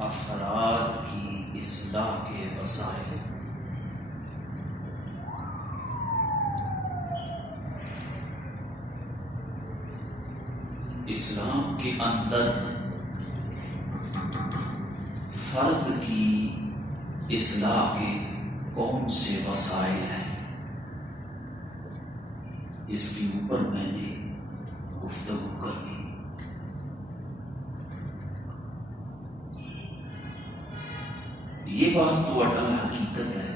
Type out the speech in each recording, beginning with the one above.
افراد کی اصلاح کے وسائل۔ اسلام کے اندر فرد کی اصلاح کے کون سے وسائل ہیں، اس کے اوپر میں نے گفتگو کرنی۔ یہ بات تو اٹل حقیقت ہے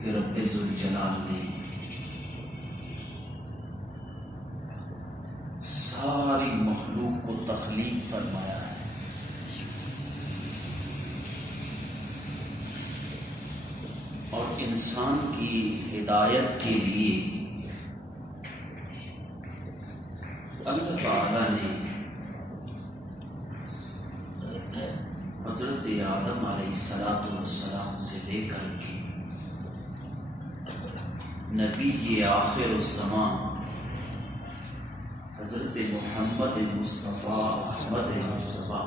کہ رب ذوالجلال نے ساری مخلوق کو تخلیق فرمایا ہے، اور انسان کی ہدایت کے لیے اللہ تعالی نے حضرت آدم علیہ السلام سے لے کر کے نبی آخر الزمان حضرت محمد مصطفیٰ احمد مصطفیٰ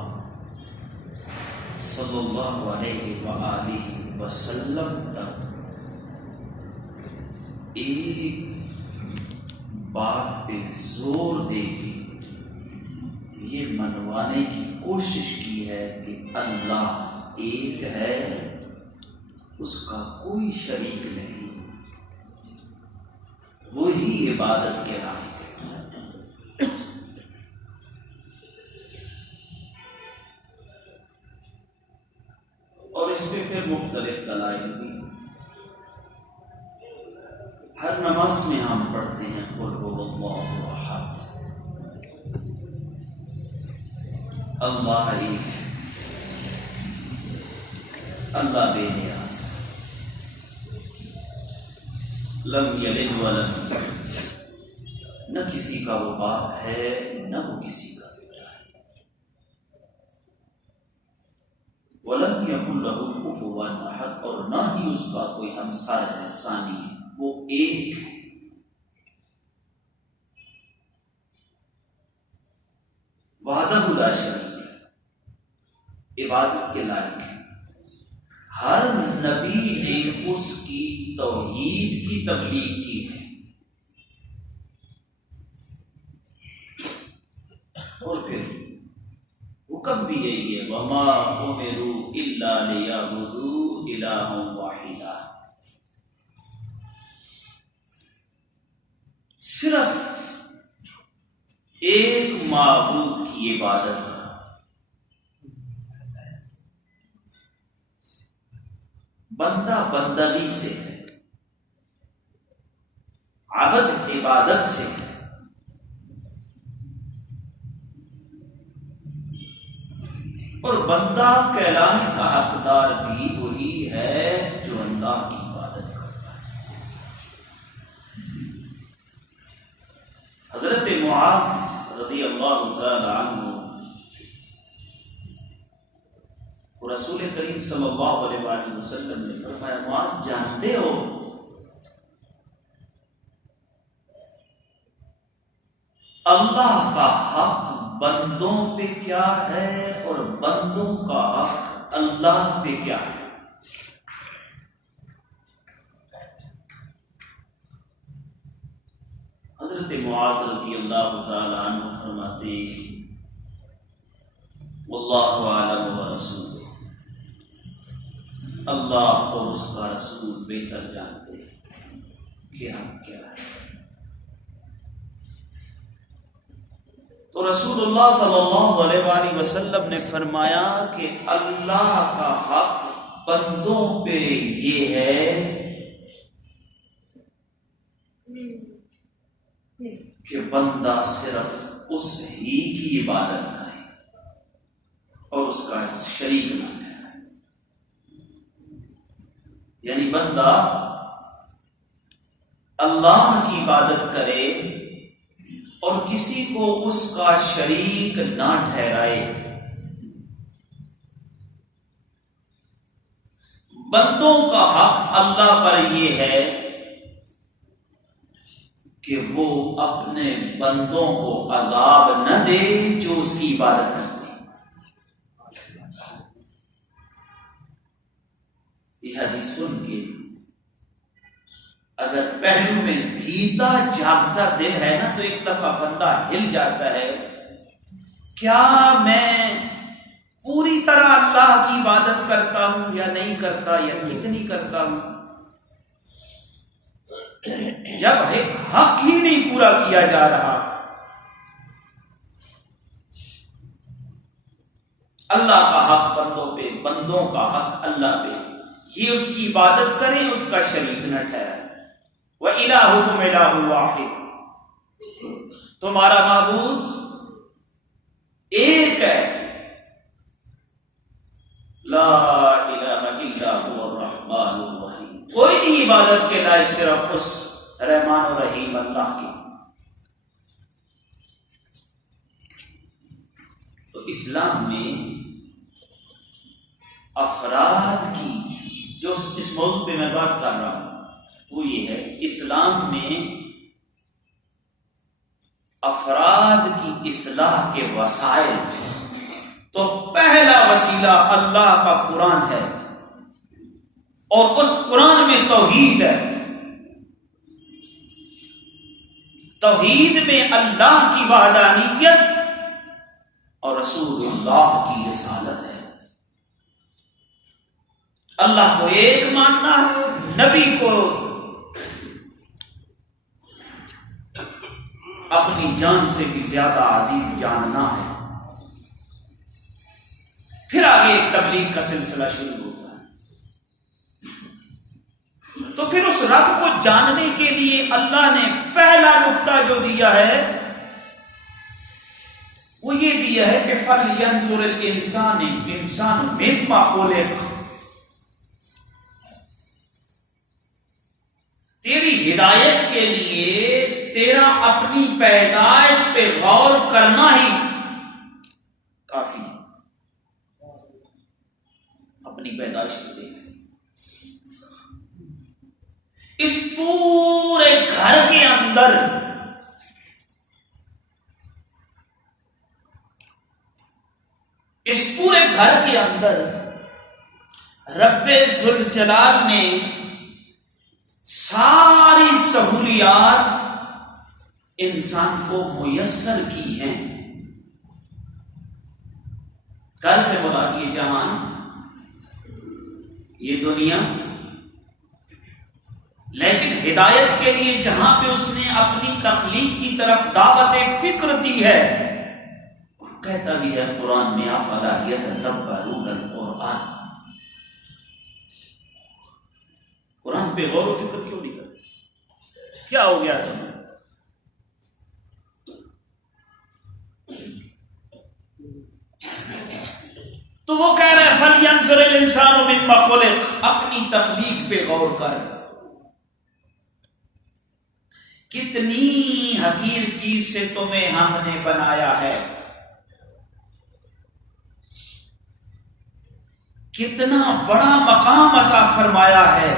صلی اللہ علیہ وآلہ وسلم تک ایک بات پہ زور دے کے یہ منوانے کی کوشش کی ہے کہ اللہ ایک ہے، اس کا کوئی شریک نہیں، وہی عبادت کے لائق ہے۔ اور اس میں پھر مختلف دلائل بھی، ہر نماز میں ہم پڑھتے ہیں قل هو اللہ احد، اللہ ایک، اللہ بے نیاز، لم یلد ولم یولد، نہ کسی کا وہ باپ ہے نہ وہ کسی کا بیٹا ہے، ولم یکن لہ کفوا احد، اور نہ ہی اس کا کوئی ہمسا ہے ثانی، وہ ایک ہے۔ وحدہ لا شریک ہے، عبادت کے لائق ہے۔ ہر نبی نے اس کی توحید کی تبلیغ کی ہے، اور پھر حکم بھی یہی ہے وما امروا الا لیعبدوا الہا واحدا، صرف ایک معبود کی عبادت کا۔ بندہ بندگی سے ہے، عبد عبادت سے ہے، اور بندہ کہلانے کا حقدار بھی وہی ہے جو اللہ کی عبادت کرتا ہے۔ حضرت معاذ رضی اللہ تعالی عنہ رسول کریم صلی اللہ علیہ وآلہ وسلم نے فرمایا معاذ جانتے ہو اللہ کا حق بندوں پہ کیا ہے اور بندوں کا حق اللہ پہ کیا ہے؟ حضرت معاذ رضی اللہ تعالی عنہ فرماتے واللہ اعلم ورسولہ، اللہ اور اس کا رسول بہتر جانتے ہیں کہ ہم کیا ہے۔ تو رسول اللہ صلی اللہ علیہ وآلہ وسلم نے فرمایا کہ اللہ کا حق بندوں پہ یہ ہے کہ بندہ صرف اس ہی کی عبادت کرے اور اس کا شریک نہ ٹھہرائے، یعنی بندہ اللہ کی عبادت کرے اور کسی کو اس کا شریک نہ ٹھہرائے۔ بندوں کا حق اللہ پر یہ ہے کہ وہ اپنے بندوں کو عذاب نہ دے جو اس کی عبادت کرتے ہیں۔ اگر پہلو میں جیتا جاگتا دل ہے نا تو ایک دفعہ بندہ ہل جاتا ہے، کیا میں پوری طرح اللہ کی عبادت کرتا ہوں یا نہیں کرتا، یا کتنی کرتا ہوں؟ جب ایک حق ہی نہیں پورا کیا جا رہا، اللہ کا حق بندوں پہ، بندوں کا حق اللہ پہ، یہ اس کی عبادت کریں، اس کا شریک نہ ٹھہرائیں۔ وَإِلَٰهُكُمْ إِلَٰهٌ وَاحِدٌ، تمہارا معبود ایک ہے، لا الہ الا هو الرحمن الرحیم، کوئی نہیں عبادت کے لائق صرف اس رحمان و رحیم اللہ کی۔ تو اسلام میں افراد کی، جو اس موضوع پہ میں بات کر رہا ہوں وہ یہ ہے، اسلام میں افراد کی اصلاح کے وسائل، تو پہلا وسیلہ اللہ کا قرآن ہے، اور اس قرآن میں توحید ہے۔ توحید میں اللہ کی وحدانیت اور رسول اللہ کی رسالت ہے۔ اللہ کو ایک ماننا ہے، نبی کو اپنی جان سے بھی زیادہ عزیز جاننا ہے۔ پھر آگے ایک تبلیغ کا سلسلہ شروع ہوتا ہے۔ تو پھر اس رب کو جاننے کے لیے اللہ نے پہلا نقطہ جو دیا ہے وہ یہ دیا ہے کہ فَلْيَنْظُرِ الْإِنسَانُ مِمَّا خُلِقَ، تیری ہدایت کے لیے تیرا اپنی پیدائش پہ غور کرنا ہی کافی ہے۔ اپنی پیدائش پہ دیکھ، اس پورے گھر کے اندر رب ذوالجلال نے ساری سہولیات انسان کو میسر کی ہیں۔ گھر سے مراد یہ جہان، یہ دنیا، لیکن ہدایت کے لیے جہاں پہ اس نے اپنی تخلیق کی طرف دعوت فکر دی ہے، کہتا بھی ہے قرآن میں افلا یتدبرون القرآن، قرآن پہ غور و فکر کیوں نہیں کرتے؟ کیا ہو گیا تمہیں؟ تو وہ کہہ رہے فَلْيَنْظُرِ الْإِنسَانُ مِمَّا خُلِقَ، اپنی تخلیق پہ غور کر، کتنی حقیر چیز سے تمہیں ہم نے بنایا ہے، کتنا بڑا مقام عطا فرمایا ہے۔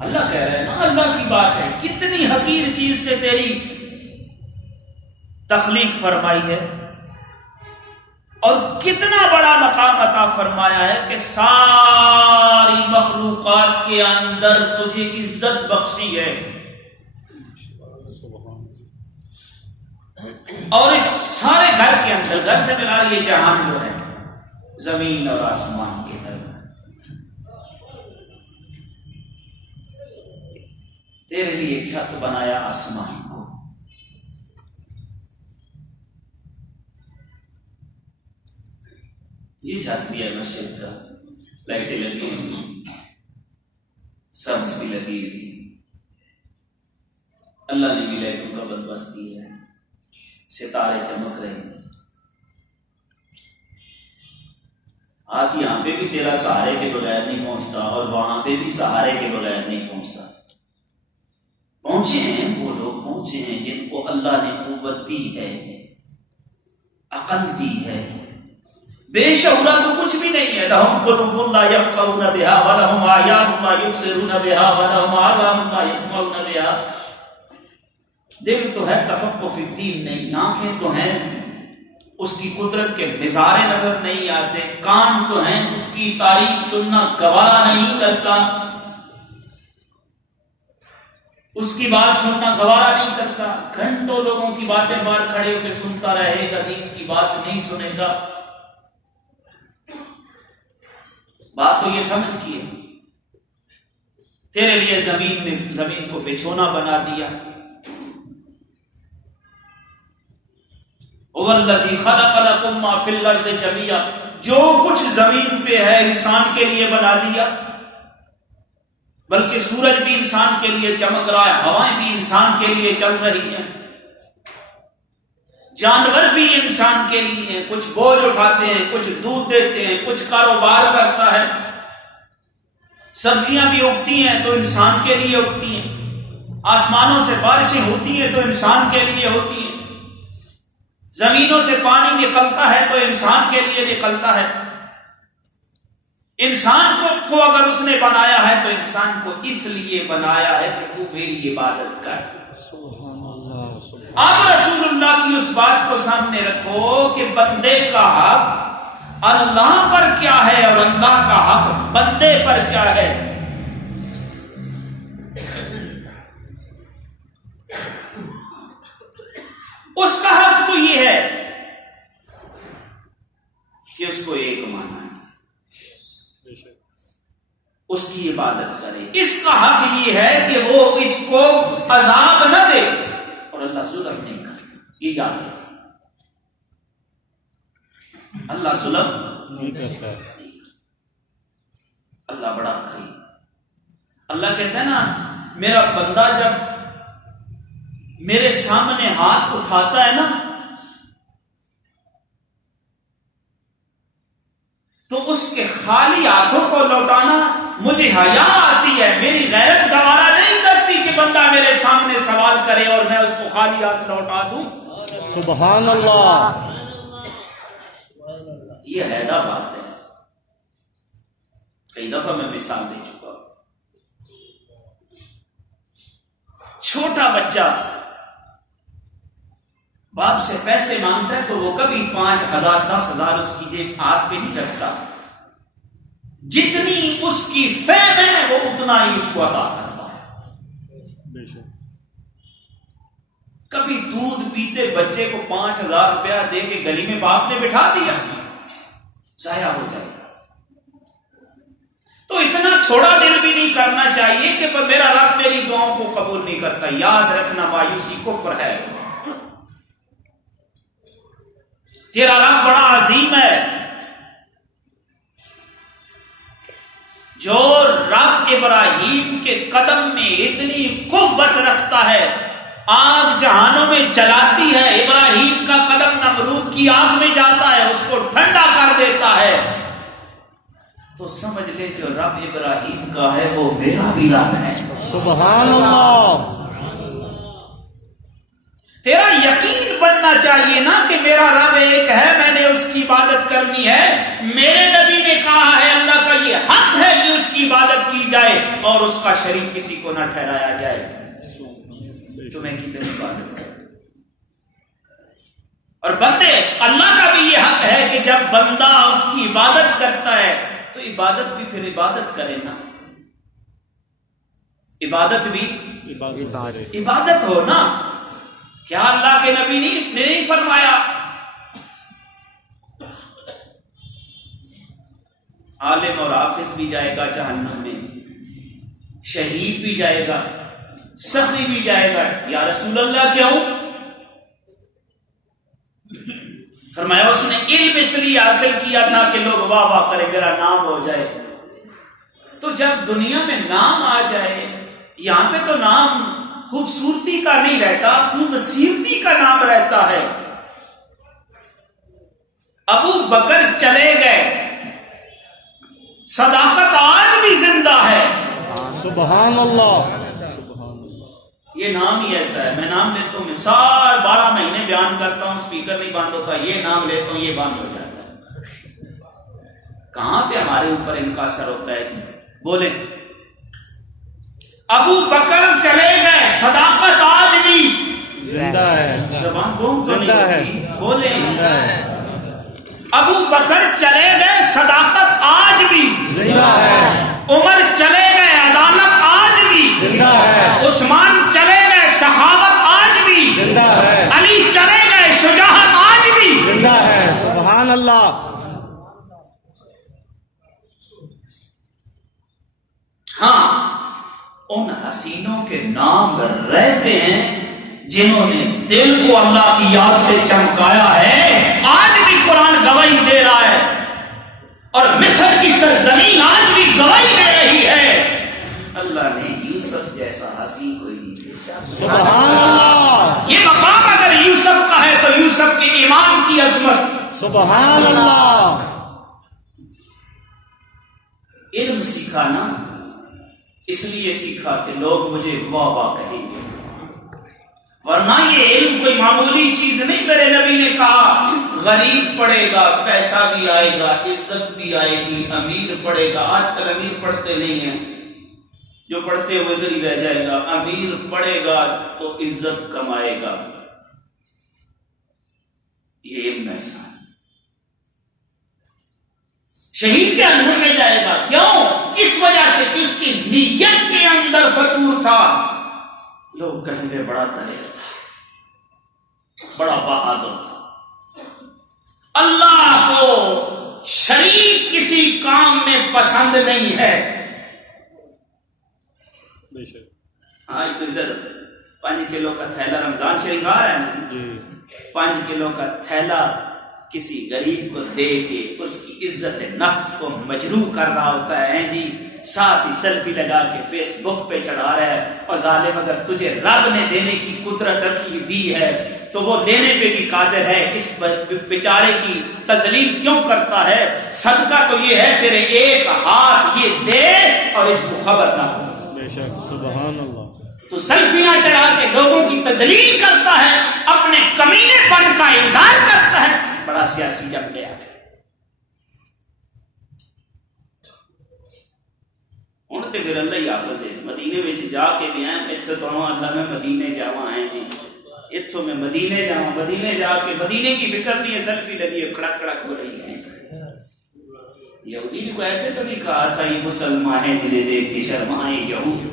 اللہ کہہ رہے ہیں نا، اللہ کی بات ہے، کتنی حقیر چیز سے تیری تخلیق فرمائی ہے، اور کتنا بڑا مقام عطا فرمایا ہے کہ ساری مخلوقات کے اندر تجھے عزت بخشی ہے، اور اس سارے گھر کے اندر، گھر سے ملا یہ جہان جو ہے زمین اور آسمان کے درمیان، تیرے لیے ایک چھت بنایا آسمان کو، یہ چھت بھی ہے مسجد کا، لائٹیں لگی ہوئی، سبز بھی لگی ہوئی، اللہ نے بھی لائٹوں کا بندوبست کیا ہے، ستارے چمک رہے ہیں۔ آج یہاں پہ بھی تیرا سہارے کے بغیر نہیں پہنچتا، اور وہاں پہ بھی سہارے کے بغیر نہیں پہنچتا۔ پہنچے ہیں وہ لوگ، پہنچے ہیں جن کو اللہ نے قوت دی ہے، عقل دی ہے۔ بے شعورا تو کچھ بھی نہیں ہے، لَهُمْ قُلُوبٌ لَا يَفْقَهُونَ بِهَا وَلَهُمْ أَعْيُنٌ لَا يُبْصِرُونَ بِهَا وَلَهُمْ آذَانٌ لَا يَسْمَعُونَ بِهَا۔ دل تو ہے، تفقہ فی الدین نہیں، آنکھیں تو ہیں، اس کی قدرت کے نظارے نظر نہیں آتے، کان تو ہیں، اس کی تعریف سننا گوارا نہیں کرتا، اس کی بات سننا گوارا نہیں کرتا، گھنٹوں لوگوں کی باتیں باہر کھڑے ہو کے سنتا رہے گا، دین کی بات نہیں سنے گا۔ بات تو یہ سمجھ کی ہے، تیرے لیے زمین کو بچھونا بنا دیا، وَالَّذِي خَلَقَ لَكُم مَّا فِي الْأَرْضِ جَمِيعًا، جو کچھ زمین پہ ہے انسان کے لیے بنا دیا، بلکہ سورج بھی انسان کے لیے چمک رہا ہے، ہوائیں بھی انسان کے لیے چل رہی ہیں، جانور بھی انسان کے لیے ہیں، کچھ بوجھ اٹھاتے ہیں، کچھ دودھ دیتے ہیں، کچھ کاروبار کرتا ہے، سبزیاں بھی اگتی ہیں تو انسان کے لیے اگتی ہیں، آسمانوں سے بارشیں ہوتی ہیں تو انسان کے لیے ہوتی ہیں، زمینوں سے پانی نکلتا ہے تو انسان کے لیے نکلتا ہے۔ انسان کو اگر اس نے بنایا ہے تو انسان کو اس لیے بنایا ہے کہ تو میری عبادت کر۔ اب رسول اللہ کی اس بات کو سامنے رکھو کہ بندے کا حق اللہ پر کیا ہے اور اللہ کا حق بندے پر کیا ہے۔ اس کا حق تو یہ ہے کہ اس کو ایک مانا ہے، اس کی عبادت کرے، اس کا حق یہ ہے کہ وہ اس کو عذاب نہ دے، اور اللہ ظلم نہیں کرتا، یہ یاد رکھیں، اللہ ظلم نہیں کرتا، اللہ بڑا کریم۔ اللہ کہتا ہے نا، میرا بندہ جب میرے سامنے ہاتھ اٹھاتا ہے نا تو اس کے خالی ہاتھوں کو لوٹانا مجھے حیا آتی ہے، میری غیرت گوارا نہیں کرتی کہ بندہ میرے سامنے سوال کرے اور میں اس کو خالی ہاتھ لوٹا دوں۔ سبحان اللہ، یہ علیحدہ بات ہے، کئی دفعہ میں مثال دے چکا ہوں۔ چھوٹا بچہ باپ سے پیسے مانگتا ہے تو وہ کبھی 5,000 10,000 اس کی جیب ہاتھ پہ نہیں رکھتا، جتنی اس کی فہم ہے وہ اتنا ہی اس کو عطا کرتا ہے۔ کبھی دودھ پیتے بچے کو 5,000 روپیہ دے کے گلی میں باپ نے بٹھا دیا، ضائع ہو جائے گا۔ تو اتنا چھوڑا دل بھی نہیں کرنا چاہیے کہ میرا رب میری دعاؤں کو قبول نہیں کرتا۔ یاد رکھنا مایوسی کفر ہے، تیرا رب بڑا عظیم ہے۔ جو رب ابراہیم کے قدم میں اتنی قوت رکھتا ہے، آگ جہانوں میں جلاتی ہے، ابراہیم کا قدم نمرود کی آگ میں جاتا ہے، اس کو ٹھنڈا کر دیتا ہے، تو سمجھ لے جو رب ابراہیم کا ہے وہ میرا بھی رب ہے۔ سبحان اللہ، تیرا یقین بننا چاہیے نا کہ میرا رب ایک ہے، میں نے اس کی عبادت کرنی ہے، میرے نبی نے کہا ہے اللہ کا یہ حق ہے کہ اس کی عبادت کی جائے اور اس کا شریک کسی کو نہ ٹھہرایا جائے۔ تمہیں کتنی عبادت کرتے، اور بندے اللہ کا بھی یہ حق ہے کہ جب بندہ اس کی عبادت کرتا ہے تو عبادت بھی پھر عبادت کرے نا، عبادت بھی عبادت ہو نا۔ کیا اللہ کے نبی نے نہیں فرمایا عالم اور حافظ بھی جائے گا جہنم میں، شہید بھی جائے گا، سخی بھی جائے گا؟ یا رسول اللہ کیوں؟ فرمایا اس نے علم اس لیے حاصل کیا تھا کہ لوگ واہ واہ کرے، میرا نام ہو جائے۔ تو جب دنیا میں نام آ جائے، یہاں پہ تو نام خوبصورتی کا نہیں رہتا، خوبصورتی کا نام رہتا ہے۔ ابو بکر چلے گئے، صداقت آج بھی زندہ ہے۔ سبحان اللہ، یہ نام ہی ایسا ہے، میں نام لیتا ہوں، مثال 12 مہینے بیان کرتا ہوں، اسپیکر نہیں بند ہوتا، یہ نام لیتا ہوں یہ بند ہو جاتا ہے۔ کہاں پہ ہمارے اوپر ان کا اثر ہوتا ہے جی؟ بولیں۔ ابو بکر چلے گئے، صداقت آج بھی زندہ ہے۔ زبان بوم تو زندہ ہے، نہیں ہوتی، بولیں زندہ ہے، ابو بکر چلے گئے صداقت آج بھی زندہ ہے، عمر چلے گئے عدالت آج بھی زندہ ہے، عثمان چلے گئے سخاوت آج بھی زندہ ہے، علی چلے گئے شجاعت آج بھی زندہ ہے، سبحان اللہ، ہاں ان حسینوں کے نام رہتے ہیں جنہوں نے دل کو اللہ کی یاد سے چمکایا ہے، آج بھی قرآن گواہی دے رہا ہے، اور مصر کی سرزمین آج بھی گواہی دے رہی ہے، اللہ نے یوسف جیسا حسین کوئی نہیں بھیجا۔ سبحان اللہ، یہ مقام اگر یوسف کا ہے تو یوسف کے ایمان کی عظمت۔ سبحان اللہ، علم سیکھا نا، اس لیے سیکھا کہ لوگ مجھے واہ واہ کہیں گے، ورنہ یہ علم کوئی معمولی چیز نہیں۔ میرے نبی نے کہا غریب پڑھے گا پیسہ بھی آئے گا، عزت بھی آئے گی، امیر پڑھے گا۔ آج کل امیر پڑھتے نہیں ہیں، جو پڑھتے ہوئے ادھر ہی رہ جائے گا۔ امیر پڑھے گا تو عزت کمائے گا، یہ علم ایسا ہے۔ شہید کے اندر میں جائے گا، کیوں؟ اس وجہ سے کہ اس کی نیت کے اندر فطور تھا۔ لوگ کہیں گے بڑا دلیر تھا، بڑا بہادر تھا۔ اللہ کو شریک کسی کام میں پسند نہیں ہے۔ آج تو ادھر 5 کلو کا تھیلا، رمضان شریف آ رہا ہے نا، 5 کلو کا تھیلا کسی غریب کو دے کے اس کی عزت نفس کو مجروح کر رہا ہوتا ہے جی، ساتھ ہی سیلفی لگا کے فیس بک پہ چڑھا رہا ہے۔ اور ظالم اگر تجھے رب نے دینے کی قدرت رکھی دی ہے تو وہ لینے پہ بھی قادر ہے، اس بیچارے کی تذلیل کیوں کرتا ہے؟ صدقہ تو یہ ہے تیرے ایک ہاتھ یہ دے اور اس کو خبر نہ ہو۔ بے شک، سبحان اللہ، تو سیلفیاں چڑھا کے لوگوں کی تذلیل کرتا ہے، اپنے کمینے پن کا اظہار کرتا ہے، بڑا سیاسی جم گیا تھا۔ ہوں تو پھر اللہ ہی حافظ ہے، مدینے میں جا کے بھی ہیں، اتنے تو ہم اللہ میں مدینے جاواں ہیں جی، اتوں میں مدینے جاواں، مدینے جا کے مدینے کی فکر نہیں ہے، سیلفی لگی ہے، کڑک کڑک ہو رہی ہے۔ یہودی کو ایسے تو نہیں کہا تھا یہ مسلمان ہیں جنہیں دیکھ کے شرمائیں یہود۔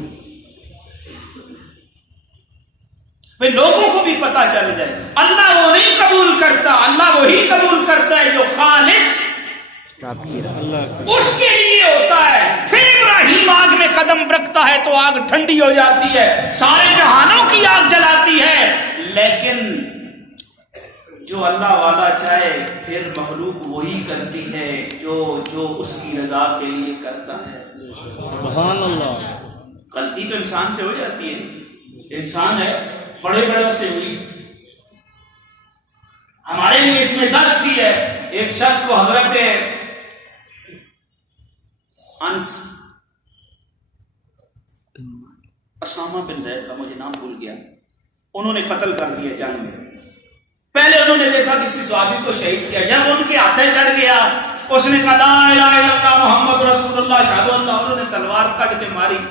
بھئی لوگوں کو بھی پتا چل جائے اللہ وہ نہیں قبول کرتا، اللہ وہی قبول کرتا ہے جو خالص اس کے لیے ہوتا ہے۔ پھر ابراہیم آگ میں قدم رکھتا ہے تو آگ ٹھنڈی ہو جاتی ہے، سارے جہانوں کی آگ جلاتی ہے، لیکن جو اللہ والا چاہے پھر مخلوق وہی کرتی ہے جو اس کی رضا کے لیے کرتا ہے۔ سبحان اللہ، غلطی تو انسان سے ہو جاتی ہے، انسان ہے، بڑے بڑوں سے ہوئی، ہمارے لیے اس میں درس بھی ہے۔ ایک شخص کو حضرت انس اسامہ بن زید کا مجھے نام بھول گیا، انہوں نے قتل کر دیا جنگ میں۔ پہلے انہوں نے دیکھا کسی صحابی کو شہید کیا، جب ان کے ہاتھیں چڑھ گیا اس نے کہا لا الہ الا اللہ محمد رسول اللہ اشہد ان لا، انہوں نے تلوار کٹ کے مار دی۔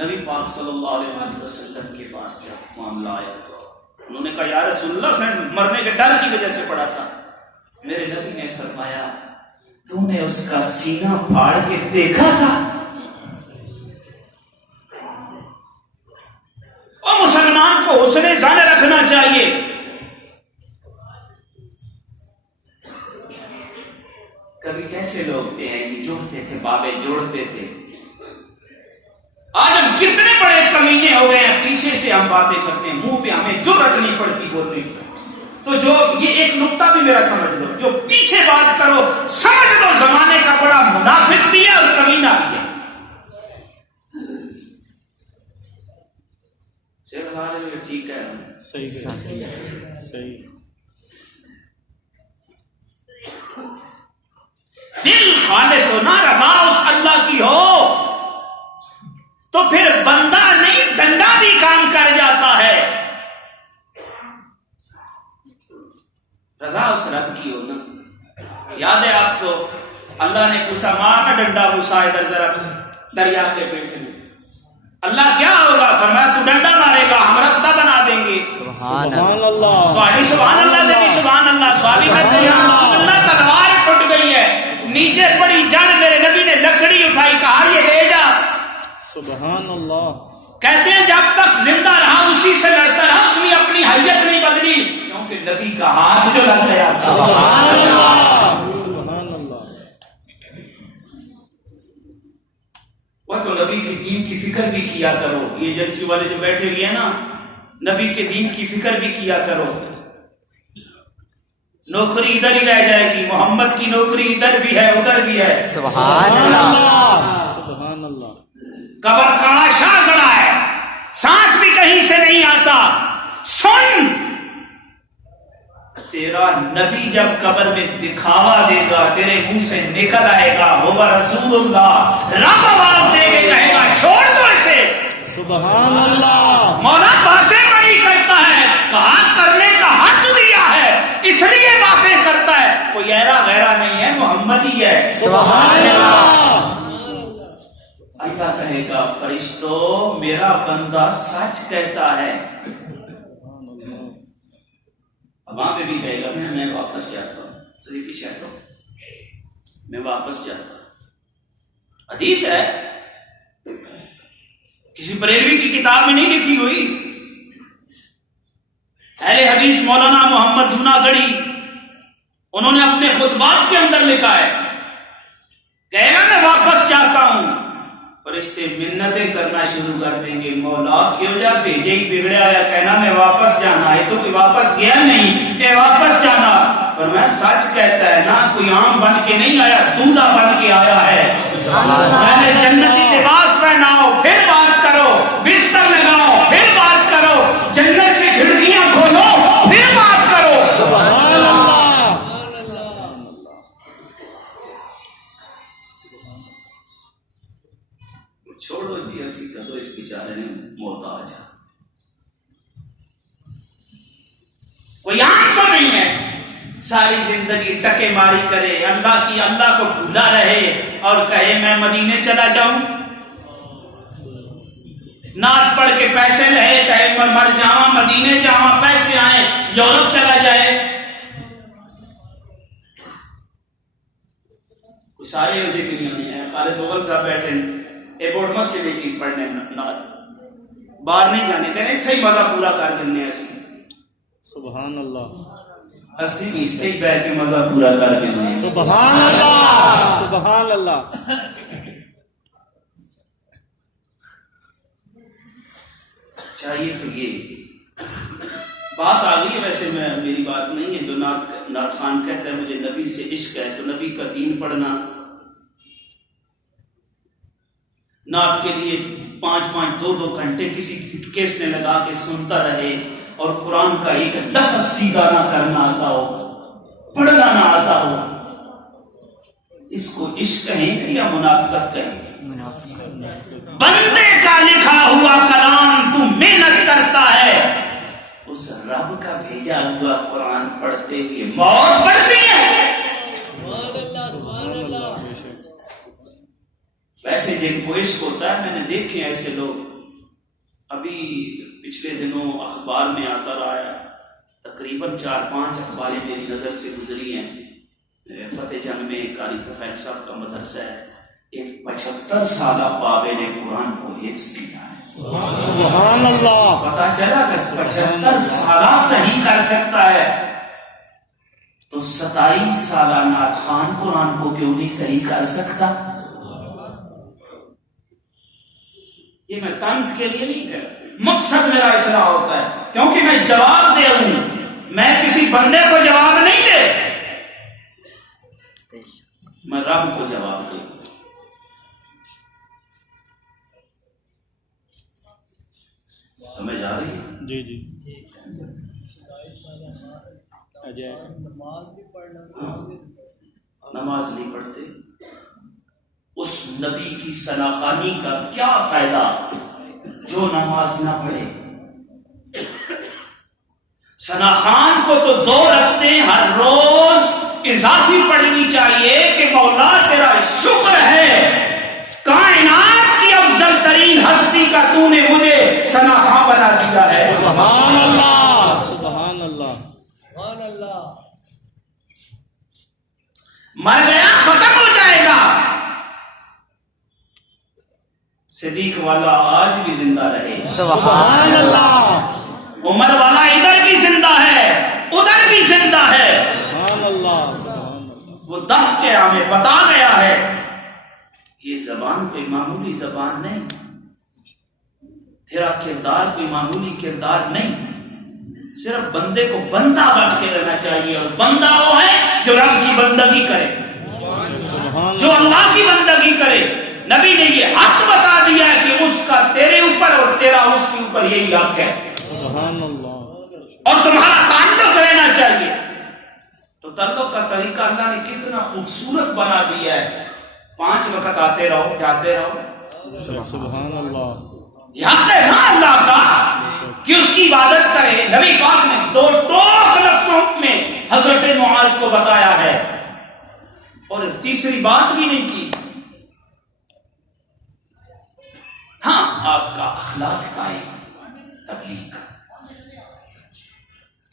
نبی پاک صلی اللہ علیہ وسلم کے پاس جب معاملہ آیا تو انہوں نے کہا یا رسول اللہ، میں مرنے کے ڈر کی وجہ سے پڑا تھا۔ میرے نبی نے فرمایا تم نے اس کا سینہ پھاڑ کے دیکھا تھا؟ اور مسلمان کو حسن ظن رکھنا چاہیے۔ کبھی کیسے لوگ تھے ہیں جوڑتے تھے، بابے جوڑتے تھے، آج ہم کتنے بڑے کمینے ہو گئے ہیں، پیچھے سے ہم باتیں کرتے ہیں، منہ پہ ہمیں جرأت نہیں پڑتی بولنے کی۔ تو جو یہ ایک نقطہ بھی میرا سمجھ لو، جو پیچھے بات کرو سمجھ لو زمانے کا بڑا منافق بھی ہے اور کمینہ بھی ہے۔ ٹھیک ہے، صحیح، دل خالص ہو نا، رضا اس اللہ کی ہو تو پھر بندہ نہیں ڈنڈا بھی کام کر جاتا ہے۔ رضا اس رب کی ہو نا۔ یاد ہے آپ کو اللہ نے موسیٰ مارنا ڈنڈا، موسیٰ ادھر ذرا دریا کے بیٹھے میں، اللہ کیا ہوگا؟ فرمایا تو ڈنڈا مارے گا، ہم راستہ بنا دیں گے۔ سبحان اللہ تو علی سبحان اللہ سے بھی سبحان اللہ۔ صحابی کہتے ہیں یا رسول اللہ تلوار ٹوٹ گئی ہے، نیچے پڑی جڑ، میرے نبی نے لکڑی اٹھائی، کہا یہ لے جا۔ سبحان اللہ کہتے ہیں جب تک زندہ رہا اسی سے لڑتا رہا، اس نے اپنی حیت نہیں بدلی، کیونکہ نبی کا ہاتھ جو لگ گیا۔ سبحان اللہ سبحان اللہ۔ وہ تو نبی کے دین کی فکر بھی کیا کرو، یہ ایجنسی والے جو بیٹھے ہوئے ہیں نا، نبی کے دین کی فکر بھی کیا کرو۔ نوکری ادھر ہی رہ جائے گی، محمد کی نوکری ادھر بھی ہے ادھر بھی ہے۔ سبحان اللہ سبحان اللہ۔ قبر کڑا شاہ کڑا ہے، سانس بھی کہیں سے نہیں آتا۔ سن، تیرا نبی جب قبر میں دکھاوا دے گا، تیرے منہ سے نکل آئے گا وہ رسول اللہ، رب آواز دے کے کہے گا چھوڑ دو اسے۔ سبحان اللہ۔ مولا باتیں بڑی کرتا ہے، کہا کرنے کا حق دیا ہے اس لیے باتیں کرتا ہے، کوئی ایرا غیرہ نہیں ہے، محمد ہی ہے۔ سبحان اللہ۔ اللہ کہے گا فرشتوں میرا بندہ سچ کہتا ہے۔ اب وہاں پہ بھی کہے گا میں واپس جاتا ہوں، صحیح پیچھے ہٹو، میں واپس جاتا ہوں۔ حدیث ہے، کسی بریلوی کی کتاب میں نہیں لکھی ہوئی، اہل حدیث مولانا محمد جوناگڑھی انہوں نے اپنے خطبات کے اندر لکھا ہے، کہے گا میں واپس جاتا ہوں، فرشتے منتیں کرنا شروع کر دیں گے، مولا کیوں جا بھیجے ہی بگڑیا یا کہنا میں واپس جانا ہے، تو کوئی واپس گیا نہیں، اے واپس جانا۔ پر میں سچ کہتا ہے نا، کوئی عام بن کے نہیں آیا، دودھا بن کے آیا ہے۔ میں نے جنتی لباس پہناؤ پھر بات کرو، بستر لگاؤ پھر بات کرو، جنت سے کھڑکیاں کھولو پھر بات کرو۔ سبحان اللہ۔ چھوڑو جی، اسی کا تو اس بیچارے نے محتاج ہے، کوئی عام تو نہیں ہے، ساری زندگی ٹکے ماری کرے، اللہ کو بھولا رہے اور کہے میں مدینے چلا جاؤں، نعت پڑھ کے پیسے رہے، کہے میں مر جاؤں مدینے جاؤں، پیسے آئیں یورپ چلا جائے۔ کوئی سارے ہو جائے بھی نہیں ہیں، خالد مغل صاحب بیٹھے اے بورڈ مسجد میں چیز پڑھنے نعت، باہر نہیں جانے، کہنے اتھے ہی مزہ پورا کر کرنے ایسی، سبحان اللہ اسی بھی اتھے ہی بیٹھ کے مزہ پورا کر کرنے۔ سبحان اللہ سبحان اللہ۔ چاہیے تو یہ بات آ گئی ہے، ویسے میری بات نہیں ہے، جو نعت خان کہتا ہے مجھے نبی سے عشق ہے، تو نبی کا دین پڑھنا، نعت کے لیے 5-5 2-2 گھنٹے کسی کیس نے لگا کے سنتا رہے اور قرآن کا ایک لفظ سیدھا نہ کرنا آتا ہو، پڑھنا نہ آتا ہو، اس کو عشق کہیں یا منافقت کہیں؟ بندے کا لکھا ہوا کلام تو محنت کرتا ہے، اس رب کا بھیجا ہوا قرآن پڑھتے ہوئے موت پڑتی ہے۔ ویسے جن کو عشق ہوتا ہے، میں نے دیکھے ایسے لوگ، ابھی پچھلے دنوں اخبار میں آتا رہا ہے، تقریباً 4-5 اخباریں میری نظر سے گزری ہیں، فتح جنگ میں قاری طفیل صاحب کا مدرسہ ہے، ایک 75 سالہ بابے نے قرآن کو حفظ کیا ہے۔ سبحان اللہ۔ پتا چلا کہ 75 سالہ صحیح کر سکتا ہے تو 27 سالہ نعت خان قرآن کو کیوں نہیں صحیح کر سکتا؟ یہ میں طنز کے لیے نہیں کہہ رہا، مقصد میرا اصلاح ہوتا ہے، کیونکہ میں جواب دے ہوں، میں کسی بندے کو جواب نہیں دے، میں رب کو جواب دے۔ سمجھ آ رہی ہے؟ جی جی اجے نماز نہیں پڑھتے، اس نبی کی ثناخوانی کا کیا فائدہ جو نماز نہ پڑھے؟ ثناخوان کو تو 2 رکعتیں ہر روز اضافی پڑھنی چاہیے کہ مولا تیرا شکر ہے، کائنات کی افضل ترین ہستی کا تو نے مجھے شناخواں بنا دیا ہے. سبحان اللہ سبحان اللہ مر گیا ختم ہو جائے گا. صدیق والا آج بھی زندہ رہے. سبحان اللہ عمر والا ادھر بھی زندہ ہے ادھر بھی زندہ ہے. سبحان اللہ سبحان اللہ. وہ 10 کے ہمیں بتا گیا ہے یہ زبان کوئی معمولی زبان نہیں, تیرا کردار کوئی معمولی کردار نہیں. صرف بندے کو بندہ بن کے رہنا چاہیے, اور بندہ وہ ہے جو رب کی بندگی کرے, سبحان جو اللہ کی بندگی کرے. نبی نے یہ حق بتا دیا ہے کہ اس کا تیرے اوپر اور تیرا اس کے اوپر یہی حق ہے, سبحان اللہ. اور تمہارا تعلق رہنا چاہیے. تو تعلق کا طریقہ اللہ نے کتنا خوبصورت بنا دیا ہے. 5 وقت آتے رہو جاتے رہو. سبحان اللہ. یہ حق ہے نا اللہ کا کہ اس کی عبادت کرے. نبی پاک نے 2 ٹوک لفظوں میں حضرت معاذ کو بتایا ہے, اور تیسری بات بھی نہیں کی. ہاں آپ کا اخلاق کا ہے تبلیغ کا.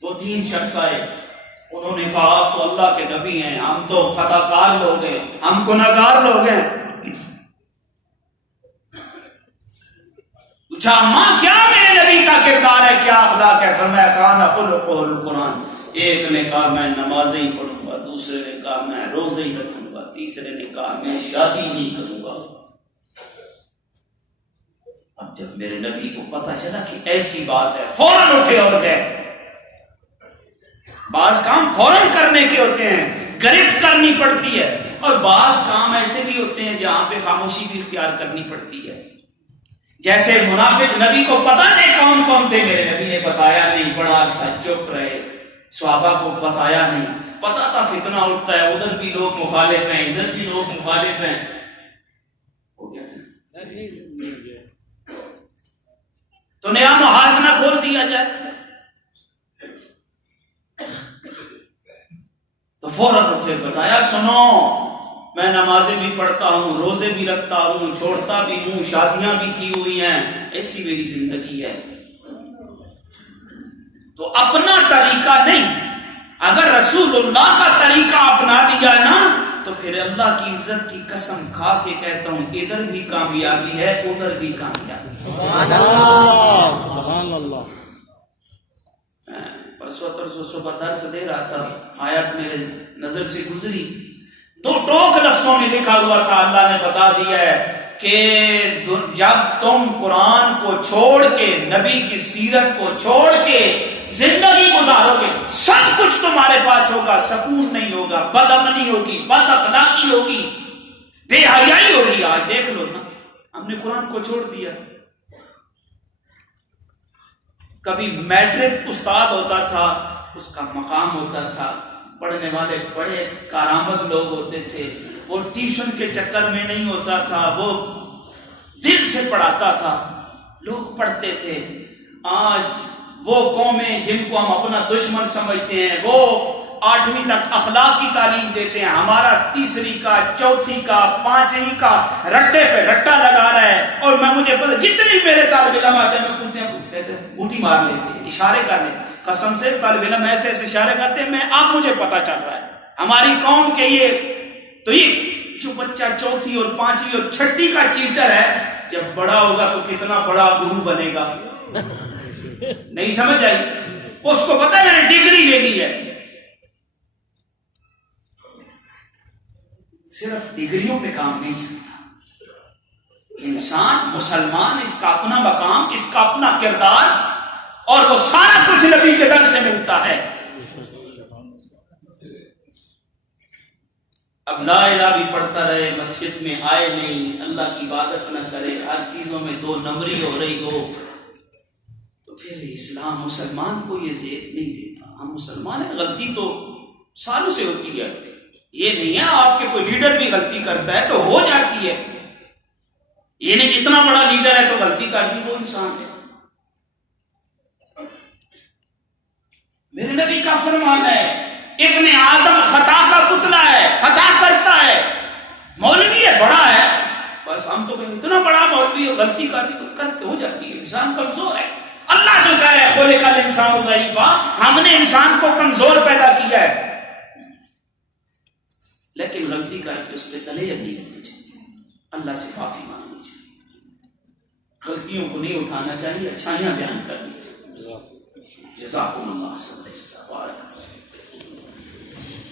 2-3 شخص آئے, انہوں نے کہا آپ تو اللہ کے نبی ہیں, ہم تو خطا کار لوگ ہیں, ہم گناہگار لوگ ہیں. پوچھا ماں کیا میرے نبی کا کردار ہے, کیا اخلاق ہے؟ فرمایا کانا خلقہ القرآن. ایک نے کہا میں نمازیں ہی پڑھوں گا, دوسرے نے کہا میں روزے ہی رکھوں گا, تیسرے نے کہا میں شادی نہیں کروں گا. اب جب میرے نبی کو پتا چلا کہ ایسی بات ہے, فوراً اٹھے اور گئے. بعض کام فوراً کرنے کے ہوتے ہیں, گرفت کرنی پڑتی ہے, اور بعض کام ایسے بھی ہوتے ہیں جہاں پہ خاموشی بھی اختیار کرنی پڑتی ہے. جیسے منافق نبی کو پتا نہیں کون کون تھے, میرے نبی نے بتایا نہیں, بڑا عرصہ چپ رہے. صحابہ کو بتایا نہیں, پتا تھا فتنہ اٹھتا ہے, ادھر بھی لوگ مخالف ہیں ادھر بھی لوگ مخالف ہیں. تو نیا محاذ نہ کھول دیا جائے. تو فوراً اٹھے, بتایا سنو میں نمازیں بھی پڑھتا ہوں, روزے بھی رکھتا ہوں, چھوڑتا بھی ہوں, شادیاں بھی کی ہوئی ہیں, ایسی میری زندگی ہے. تو اپنا طریقہ نہیں, اگر رسول اللہ کا طریقہ اپنا لیا نا تو پھر اللہ کی عزت کی قسم کھا کے کہتا ہوں ادھر بھی کامیابی ہے ادھر بھی کامیابی. سبحان اللہ سبحان اللہ. پرسوں ترسوں صبح درس دے رہا تھا, آیت میرے نظر سے گزری, 2 ٹوک لفظوں میں لکھا ہوا تھا. اللہ نے بتا دیا ہے کہ جب تم قرآن کو چھوڑ کے, نبی کی سیرت کو چھوڑ کے زندگی گزارو گے, سب کچھ تمہارے پاس ہوگا, سکون نہیں ہوگا, بد امنی ہوگی, بد اخلاقی ہوگی, بے حیائی ہوگی. آج دیکھ لو نا, ہم نے قرآن کو چھوڑ دیا. کبھی میٹرک استاد ہوتا تھا, اس کا مقام ہوتا تھا, پڑھنے والے بڑے کارآمد لوگ ہوتے تھے, وہ ٹیوشن کے چکر میں نہیں ہوتا تھا, وہ دل سے پڑھاتا تھا, لوگ پڑھتے تھے. آج وہ قومیں جن کو ہم اپنا دشمن سمجھتے ہیں وہ 8ویں تک اخلاق کی تعلیم دیتے ہیں, ہمارا 3ری کا 4تھی کا 5ویں کا رٹے پہ رٹا لگا رہا ہے. اور میں مجھے پتہ جتنی میرے طالب علم آتے ہیں میں پوچھتے ہیں, کہتے ہیں بوٹی مار لیتے ہیں, اشارے کر لیتے, قسم سے طالب علم ایسے ایسے اشارے کرتے ہیں, میں اب مجھے پتہ چل رہا ہے ہماری قوم کے یہ. تو یہ جو بچہ 4تھی اور 5ویں اور 6ٹھی کا چیٹر ہے, جب بڑا ہوگا تو کتنا بڑا گرو بنے گا. نہیں سمجھ آئی؟ اس کو پتہ ہے میں نے ڈگری لینی ہے. صرف ڈگریوں پہ کام نہیں چلتا. انسان مسلمان, اس کا اپنا مقام, اس کا اپنا کردار, اور وہ سارا کچھ نبی کے در سے ملتا ہے. اب لا الہ بھی پڑھتا رہے, مسجد میں آئے نہیں, اللہ کی عبادت نہ کرے, ہر چیزوں میں 2 نمبری ہو رہی ہو, تو پھر اسلام مسلمان کو یہ زیب نہیں دیتا. ہم مسلمان ہیں, غلطی تو سالوں سے ہوتی ہے, یہ نہیں ہے آپ کے کوئی لیڈر بھی غلطی کرتا ہے تو ہو جاتی ہے, یہ نہیں کہ اتنا بڑا لیڈر ہے تو غلطی کر دی, وہ انسان ہے. میرے نبی کا فرمان ہے ابن آدم خطا کا پتلا ہے, خطا کرتا ہے. مولوی ہے, بڑا ہے, بس ہم تو کہیں اتنا بڑا مولوی اور غلطی کرتے ہو جاتی ہے. انسان کمزور ہے. اللہ جو کہہ رہے خلق الانسان ضعیفا، ہم نے انسان کو کمزور پیدا کیا ہے، لیکن غلطی کر کے اس پہ تلے نہیں ہونے چاہیے. اللہ سے معافی مانگنی چاہیے، غلطیوں کو نہیں اٹھانا چاہیے، اچھائیاں بیان کرنی چاہیے. جزاکم اللہ خیر.